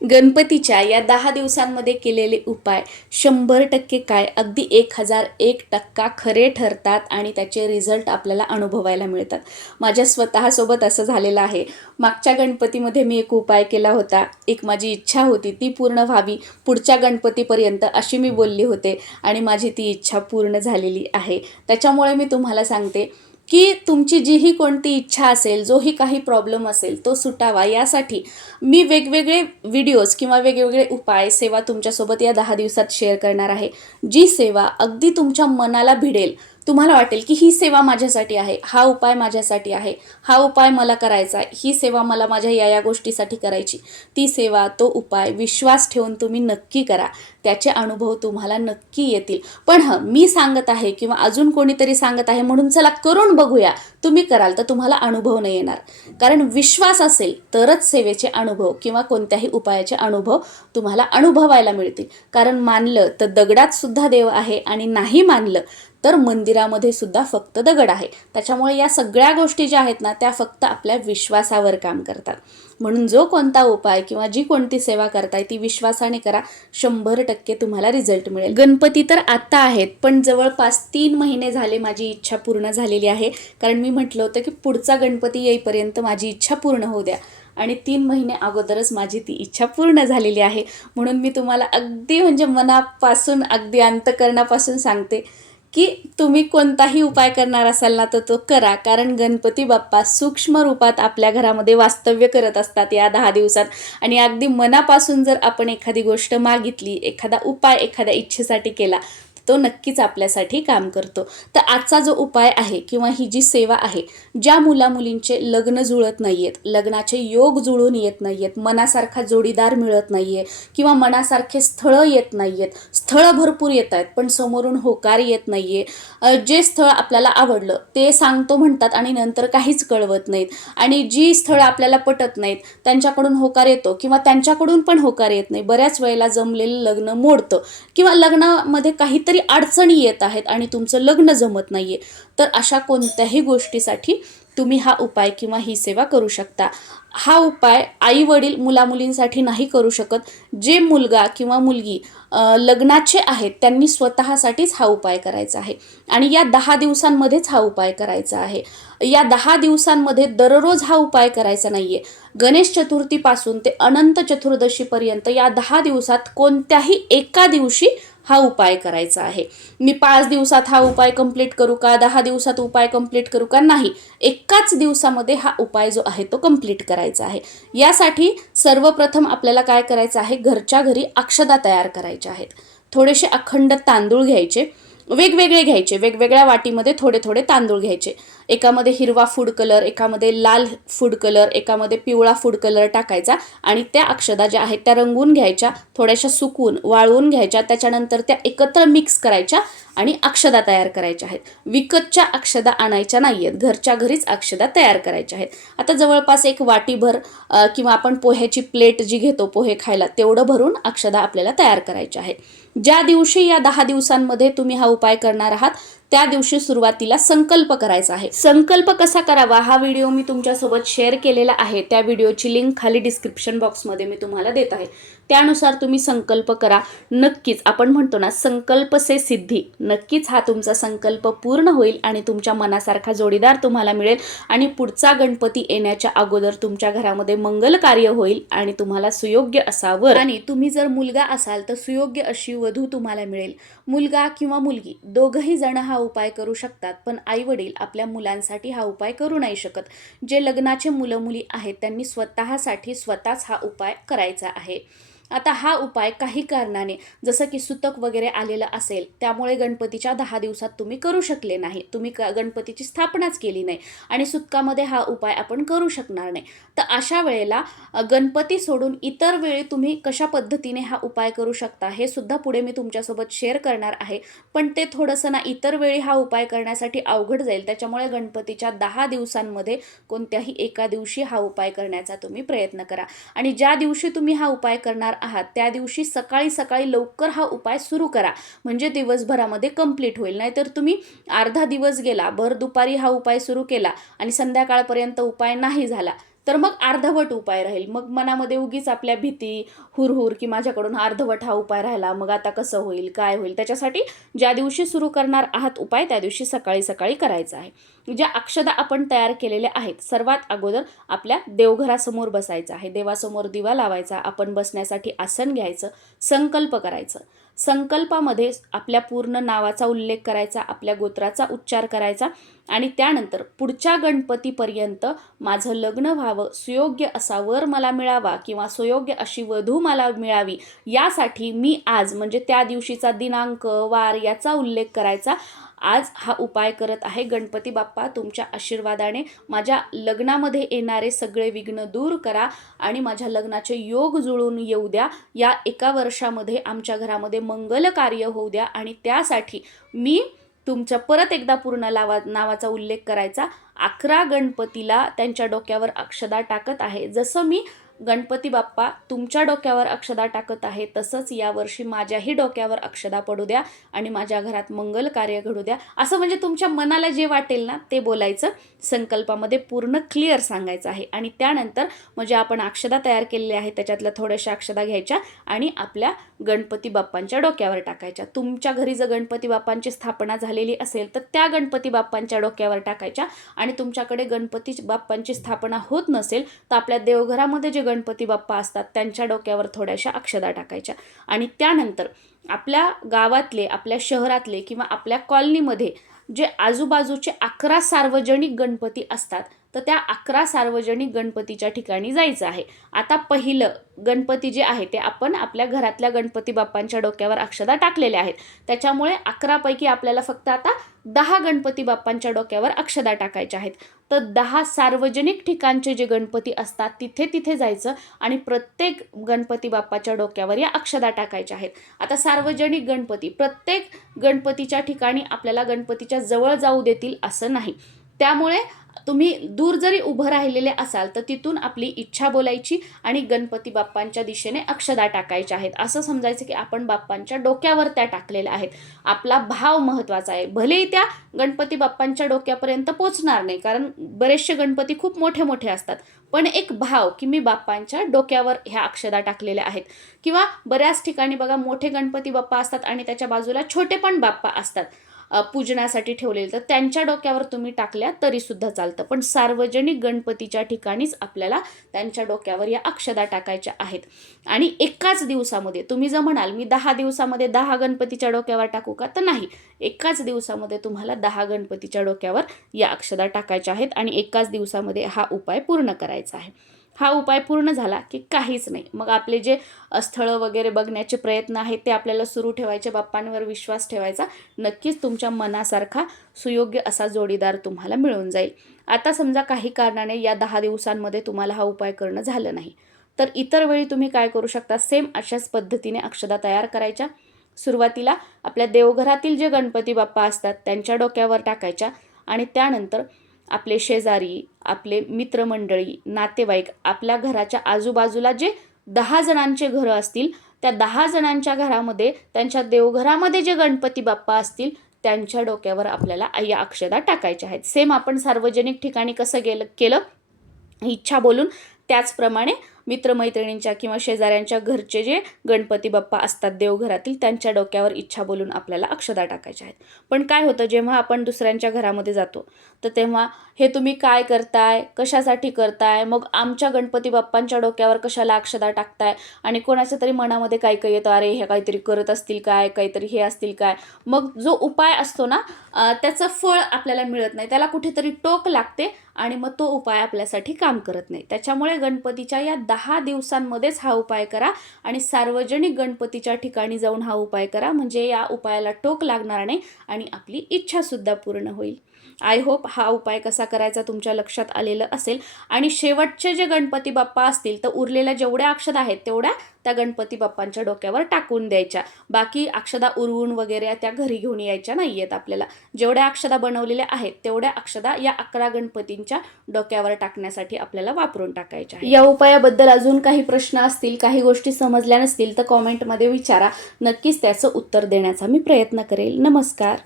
गणपतीच्या या दहा दिवसांमध्ये केलेले उपाय शंभर टक्के काय? अगदी एक हजार एक टक्का खरे ठरतात आणि त्याचे रिझल्ट आपल्याला अनुभवायला मिळतात. माझ्या स्वतःसोबत असं झालेलं आहे. मागच्या गणपतीमध्ये मी एक उपाय केला होता. एक माझी इच्छा होती ती पूर्ण व्हावी. पुढच्या गणपतीपर्यंत अशी मी बोलली होते आणि माझी ती इच्छा पूर्ण झालेली आहे. त्याच्यामुळे मी तुम्हाला सांगते की तुमची जीही कोणती इच्छा असेल जोही काही प्रॉब्लेम असेल तो सुटावा. यासाठी मी वेगवेगळे व्हिडिओज किंवा वेगवेगळे उपाय सेवा तुमच्यासोबत या दहा दिवसात शेअर करणार आहे. जी सेवा अगदी तुमच्या मनाला भिडेल तुम्हाला वाटेल की ही सेवा माझ्यासाठी आहे हा उपाय माझ्यासाठी आहे हा उपाय मला करायचा आहे ही सेवा मला माझ्या या या गोष्टीसाठी करायची. ती सेवा तो उपाय विश्वास ठेवून तुम्ही नक्की करा. त्याचे अनुभव तुम्हाला नक्की येतील. पण हं मी सांगत आहे किंवा अजून कोणीतरी सांगत आहे म्हणून चला करून बघूया. तुम्ही कराल तर तुम्हाला अनुभव नाही येणार. कारण विश्वास असेल तरच सेवेचे अनुभव किंवा कोणत्याही उपायाचे अनुभव तुम्हाला अनुभवायला मिळतील. कारण मानलं तर दगडात सुद्धा देव आहे आणि नाही मानलं तर मंदिरामध्ये सुद्धा फक्त दगड आहे. त्याच्यामुळे या सगळ्या गोष्टी ज्या आहेत ना त्या फक्त आपल्या विश्वासावर काम करतात. म्हणून जो कोणता उपाय किंवा जी कोणती सेवा करताय ती विश्वासाने करा. शंभर टक्के तुम्हाला रिझल्ट मिळेल. गणपती तर आत्ता आहेत पण जवळपास तीन महिने झाले माझी इच्छा पूर्ण झालेली आहे. कारण मी म्हटलं होतं की पुढचा गणपती येईपर्यंत माझी इच्छा पूर्ण होऊ द्या. आणि तीन महिने अगोदरच माझी ती इच्छा पूर्ण झालेली आहे. म्हणून मी तुम्हाला अगदी म्हणजे मनापासून अगदी अंतकरणापासून सांगते की तुम्ही कोणताही उपाय करणार असाल ना तर तो करा. कारण गणपती बाप्पा सूक्ष्म रूपात आपल्या घरामध्ये वास्तव्य करत असतात या दहा दिवसात. आणि अगदी मनापासून जर आपण एखादी गोष्ट मागितली एखादा उपाय एखाद्या इच्छेसाठी केला तो नक्कीच आपल्यासाठी काम करतो. तर आजचा जो उपाय आहे किंवा ही जी सेवा आहे ज्या मुलामुलींचे लग्न जुळत नाही आहेत लग्नाचे योग जुळून येत नाही आहेत मनासारखा जोडीदार मिळत नाही आहे किंवा मनासारखे स्थळं येत नाही आहेत स्थळं भरपूर येत आहेत पण समोरून होकार येत नाही आहे जे स्थळ आपल्याला आवडलं ते सांगतो म्हणतात आणि नंतर काहीच कळवत नाहीत. आणि जी स्थळं आपल्याला पटत नाहीत त्यांच्याकडून होकार येतो किंवा त्यांच्याकडून पण होकार येत नाही. बऱ्याच वेळेला जमलेलं लग्न मोडतं किंवा लग्नामध्ये काहीतरी अडचणी येत आहेत आणि तुमचं लग्न जमत नाही आहे तर अशा कोणत्याही गोष्टीसाठी तुम्ही हा उपाय किंवा ही सेवा करू शकता. हा उपाय आई वडील मुलामुलींसाठी नाही करू शकत. जे मुलगा किंवा मुलगी लग्नाचे आहेत त्यांनी स्वतःसाठीच हा उपाय करायचा आहे. आणि या दहा दिवसांमध्येच हा उपाय करायचा आहे. या दहा दिवसांमध्ये दररोज हा उपाय करायचा नाही आहे गणेश चतुर्थीपासून ते अनंत चतुर्दशीपर्यंत या दहा दिवसात कोणत्याही एका दिवशी हा उपाय करायचा आहे. मी पाच दिवसात हा उपाय कंप्लीट करू का? दहा दिवसात उपाय कंप्लीट करू का? नाही. एकाच दिवसामध्ये हा उपाय जो आहे तो कंप्लीट करायचा आहे. यासाठी सर्वप्रथम आपल्याला काय करायचं आहे? घरच्या घरी अक्षदा तयार करायच्या आहेत. थोडेसे अखंड तांदूळ घ्यायचे. वेगवेगळे घ्यायचे. वेगवेगळ्या वाटीमध्ये थोडे थोडे तांदूळ घ्यायचे. एकामध्ये हिरवा फूड कलर एकामध्ये लाल फूड कलर एकामध्ये पिवळा फूड कलर टाकायचा आणि त्या अक्षदा ज्या आहेत त्या रंगवून घ्यायच्या थोड्याशा सुकून वाळवून घ्यायच्या त्याच्यानंतर त्या एकत्र मिक्स करायच्या आणि अक्षदा तयार करायच्या आहेत. विकतच्या अक्षदा आणायच्या नाही आहेत घरच्या घरीच अक्षदा तयार करायच्या आहेत. आता जवळपास एक वाटीभर किंवा आपण पोह्याची प्लेट जी घेतो पोहे खायला तेवढं भरून अक्षदा आपल्याला तयार करायच्या आहेत. ज्या दिवशी या दहा दिवसांमध्ये तुम्ही हा उपाय करणार आहात त्या दिवशी सुरुवातीला संकल्प करायचा आहे. संकल्प कसा करावा हा व्हिडिओ मी तुमच्यासोबत शेअर केलेला आहे. त्या व्हिडिओची लिंक खाली डिस्क्रिप्शन बॉक्समध्ये मी तुम्हाला देत आहे. त्यानुसार तुम्ही संकल्प करा. नक्कीच आपण म्हणतो ना संकल्प से सिद्धी. नक्कीच हा तुमचा संकल्प पूर्ण होईल आणि तुमच्या मनासारखा जोडीदार तुम्हाला मिळेल आणि पुढचा गणपती येण्याच्या अगोदर तुमच्या घरामध्ये मंगल कार्य होईल आणि तुम्हाला सुयोग्य असावं. आणि तुम्ही जर मुलगा असाल तर सुयोग्य अशी वधू तुम्हाला मिळेल. मुलगा किंवा मुलगी दोघंही जण हा उपाय करू शकतात पण आई वडील आपल्या मुलांसाठी हा उपाय करू नाही शकत. जे लग्नाचे मुलं मुली आहेत त्यांनी स्वतःसाठी स्वतःच हा उपाय करायचा आहे. आता हा उपाय काही कारणाने जसं की सुतक वगैरे आलेलं असेल त्यामुळे गणपतीच्या दहा दिवसात तुम्ही करू शकले नाही. तुम्ही क गणपतीची स्थापनाच केली नाही आणि सुतकामध्ये हा उपाय आपण करू शकणार नाही. तर अशा वेळेला गणपती सोडून इतर वेळी तुम्ही कशा पद्धतीने हा उपाय करू शकता हे सुद्धा पुढे मी तुमच्यासोबत शेअर करणार आहे. पण ते थोडंसं ना इतर वेळी हा उपाय करण्यासाठी अवघड जाईल. त्याच्यामुळे गणपतीच्या दहा दिवसांमध्ये कोणत्याही एका दिवशी हा उपाय करण्याचा तुम्ही प्रयत्न करा. आणि ज्या दिवशी तुम्ही हा उपाय करणार आहात त्या दिवशी सकाळी सकाळी लवकर हा उपाय सुरू करा. म्हणजे दिवसभरामध्ये कंप्लीट होईल. नाहीतर तुम्ही अर्धा दिवस गेला भर दुपारी हा उपाय सुरू केला आणि संध्याकाळपर्यंत उपाय नाही झाला. तर मग अर्धवट उपाय राहील. मग मनामध्ये उगीच आपल्या भीती हुरहुर की माझ्याकडून अर्धवट हा उपाय राहिला. मग आता कसं होईल? काय होईल? त्याच्यासाठी ज्या दिवशी सुरू करणार आहात उपाय त्या दिवशी सकाळी सकाळी करायचा आहे. ज्या अक्षदा आपण तयार केलेल्या आहेत सर्वात अगोदर आपल्या देवघरासमोर बसायचं आहे. देवासमोर दिवा लावायचा आपण बसण्यासाठी आसन घ्यायचं संकल्प करायचं. संकल्पामध्ये आपल्या पूर्ण नावाचा उल्लेख करायचा आपल्या गोत्राचा उच्चार करायचा आणि त्यानंतर पुढच्या गणपतीपर्यंत माझं लग्न व्हावं सुयोग्य असा वर मला मिळावा किंवा सुयोग्य अशी वधू मला मिळावी यासाठी मी आज म्हणजे त्या दिवशीचा दिनांक वार याचा उल्लेख करायचा आज हा उपाय करत आहे गणपती बाप्पा. तुमच्या आशीर्वादाने माझ्या लग्नामध्ये येणारे सगळे विघ्न दूर करा आणि माझ्या लग्नाचे योग जुळून येऊ द्या. या एका वर्षामध्ये आमच्या घरामध्ये मंगल कार्य होऊ द्या आणि त्यासाठी मी तुमच्या परत एकदा पूर्ण लावा नावाचा उल्लेख करायचा. अकरा गणपतीला त्यांच्या डोक्यावर अक्षदा टाकत आहे. जसं मी गणपती बाप्पा तुमच्या डोक्यावर अक्षदा टाकत आहे तसंच यावर्षी माझ्याही डोक्यावर अक्षदा पडू द्या आणि माझ्या घरात मंगल कार्य घडू द्या. असं म्हणजे तुमच्या मनाला जे वाटेल ना ते बोलायचं. संकल्पामध्ये पूर्ण क्लिअर सांगायचं आहे. आणि त्यानंतर म्हणजे आपण अक्षदा तयार केलेल्या आहे त्याच्यातल्या थोड्याशा अक्षदा घ्यायच्या आणि आपल्या गणपती बाप्पांच्या डोक्यावर टाकायच्या. तुमच्या घरी जर गणपती बाप्पांची स्थापना झालेली असेल तर त्या गणपती बाप्पांच्या डोक्यावर टाकायच्या. आणि तुमच्याकडे गणपती बाप्पांची स्थापना होत नसेल तर आपल्या देवघरामध्ये जे गणपती बाप्पा असतात त्यांच्या डोक्यावर थोड्याशा अक्षदा टाकायच्या. आणि त्यानंतर आपल्या गावातले आपल्या शहरातले किंवा आपल्या कॉलनीमध्ये जे आजूबाजूचे अकरा सार्वजनिक गणपती असतात तर त्या अकरा सार्वजनिक गणपतीच्या ठिकाणी जायचं आहे. आता पहिलं गणपती जे आहे ते आपण आपल्या घरातल्या गणपती बाप्पांच्या डोक्यावर अक्षदा टाकलेल्या आहेत. त्याच्यामुळे अकरापैकी आपल्याला फक्त आता दहा गणपती बाप्पांच्या डोक्यावर अक्षदा टाकायच्या आहेत. तर दहा सार्वजनिक ठिकाणचे जे गणपती असतात तिथे तिथे जायचं आणि प्रत्येक गणपती बाप्पाच्या डोक्यावर या अक्षदा टाकायच्या आहेत. आता सार्वजनिक गणपती प्रत्येक गणपतीच्या ठिकाणी आपल्याला गणपतीच्या जवळ जाऊ देतील असं नाही. त्यामुळे तुम्ही दूर जरी उभं राहिलेले असाल तर तिथून आपली इच्छा बोलायची आणि गणपती बाप्पांच्या दिशेने अक्षदा टाकायच्या आहेत. असं समजायचं की आपण बाप्पांच्या डोक्यावर त्या टाकलेल्या आहेत. आपला भाव महत्त्वाचा आहे. भलेही त्या गणपती बाप्पांच्या डोक्यापर्यंत पोचणार नाही कारण बरेचसे गणपती खूप मोठे मोठे असतात. पण एक भाव की मी बाप्पांच्या डोक्यावर ह्या अक्षदा टाकलेल्या आहेत. किंवा बऱ्याच ठिकाणी बघा मोठे गणपती बाप्पा असतात आणि त्याच्या बाजूला छोटे पण बाप्पा असतात. पूजनासाठी ठेवलेले. तर त्यांच्या डोक्यावर तुम्ही टाकल्या तरीसुद्धा चालतं. पण सार्वजनिक गणपतीच्या ठिकाणीच आपल्याला त्यांच्या डोक्यावर या अक्षदा टाकायच्या आहेत. आणि एकाच दिवसामध्ये तुम्ही जर म्हणाल मी दहा दिवसामध्ये दहा गणपतीच्या डोक्यावर टाकू का? तर नाही. एकाच दिवसामध्ये तुम्हाला दहा गणपतीच्या डोक्यावर या अक्षदा टाकायच्या आहेत आणि एकाच दिवसामध्ये हा उपाय पूर्ण करायचा आहे. हा उपाय पूर्ण झाला की काहीच नाही. मग आपले जे स्थळं वगैरे बघण्याचे प्रयत्न आहेत ते आपल्याला सुरू ठेवायचे बाप्पांवर विश्वास ठेवायचा. नक्कीच तुमच्या मनासारखा सुयोग्य असा जोडीदार तुम्हाला मिळून जाईल. आता समजा काही कारणाने या दहा दिवसांमध्ये तुम्हाला हा उपाय करणं झालं नाही. तर इतर वेळी तुम्ही काय करू शकता? सेम अशाच पद्धतीने अक्षदा तयार करायच्या. सुरुवातीला आपल्या देवघरातील जे गणपती बाप्पा असतात त्यांच्या डोक्यावर टाकायच्या आणि त्यानंतर आपले शेजारी आपले मित्रमंडळी नातेवाईक आपल्या घराच्या आजूबाजूला जे दहा जणांचे घरं असतील त्या दहा जणांच्या घरामध्ये त्यांच्या देवघरामध्ये जे गणपती बाप्पा असतील त्यांच्या डोक्यावर आपल्याला या अक्षदा टाकायच्या आहेत. सेम आपण सार्वजनिक ठिकाणी कसं गेलं केलं? इच्छा बोलून त्याचप्रमाणे मित्रमैत्रिणींच्या किंवा शेजाऱ्यांच्या घरचे जे गणपती बाप्पा असतात देवघरातील त्यांच्या डोक्यावर इच्छा बोलून आपल्याला अक्षदा टाकायच्या आहेत. पण काय होतं जेव्हा आपण दुसऱ्यांच्या घरामध्ये जातो तर तेव्हा हे तुम्ही काय करताय कशासाठी करताय मग आमच्या गणपती बाप्पांच्या डोक्यावर कशाला अक्षदा टाकताय आणि कोणाच्या तरी मनामध्ये काही काही येतं अरे हे काहीतरी करत असतील काय काहीतरी हे असतील काय मग जो उपाय असतो ना त्याचं फळ आपल्याला मिळत नाही. त्याला कुठेतरी टोक लागते आणि मग तो उपाय आपल्यासाठी काम करत नाही. त्याच्यामुळे गणपतीच्या या दहा दिवसांमध्येच हा उपाय करा आणि सार्वजनिक गणपतीच्या ठिकाणी जाऊन हा उपाय करा. म्हणजे या उपायाला टोक लागणार नाही आणि आपली इच्छासुद्धा पूर्ण होईल. आय होप हा उपाय कसा करायचा तुमच्या लक्षात आलेलं असेल. आणि शेवटचे जे गणपती बाप्पा असतील तर उरलेल्या जेवढ्या अक्षदा आहेत तेवढ्या त्या गणपती बाप्पांच्या डोक्यावर टाकून द्यायच्या. बाकी अक्षदा उरवून वगैरे त्या घरी घेऊन यायच्या नाही आहेत आपल्याला. जेवढ्या अक्षदा बनवलेल्या आहेत तेवढ्या अक्षदा या अकरा गणपतींच्या डोक्यावर टाकण्यासाठी आपल्याला वापरून टाकायच्या या उपायाबद्दल अजून काही प्रश्न असतील काही गोष्टी समजल्या नसतील तर कॉमेंटमध्ये विचारा. नक्कीच त्याचं उत्तर देण्याचा मी प्रयत्न करेल. नमस्कार.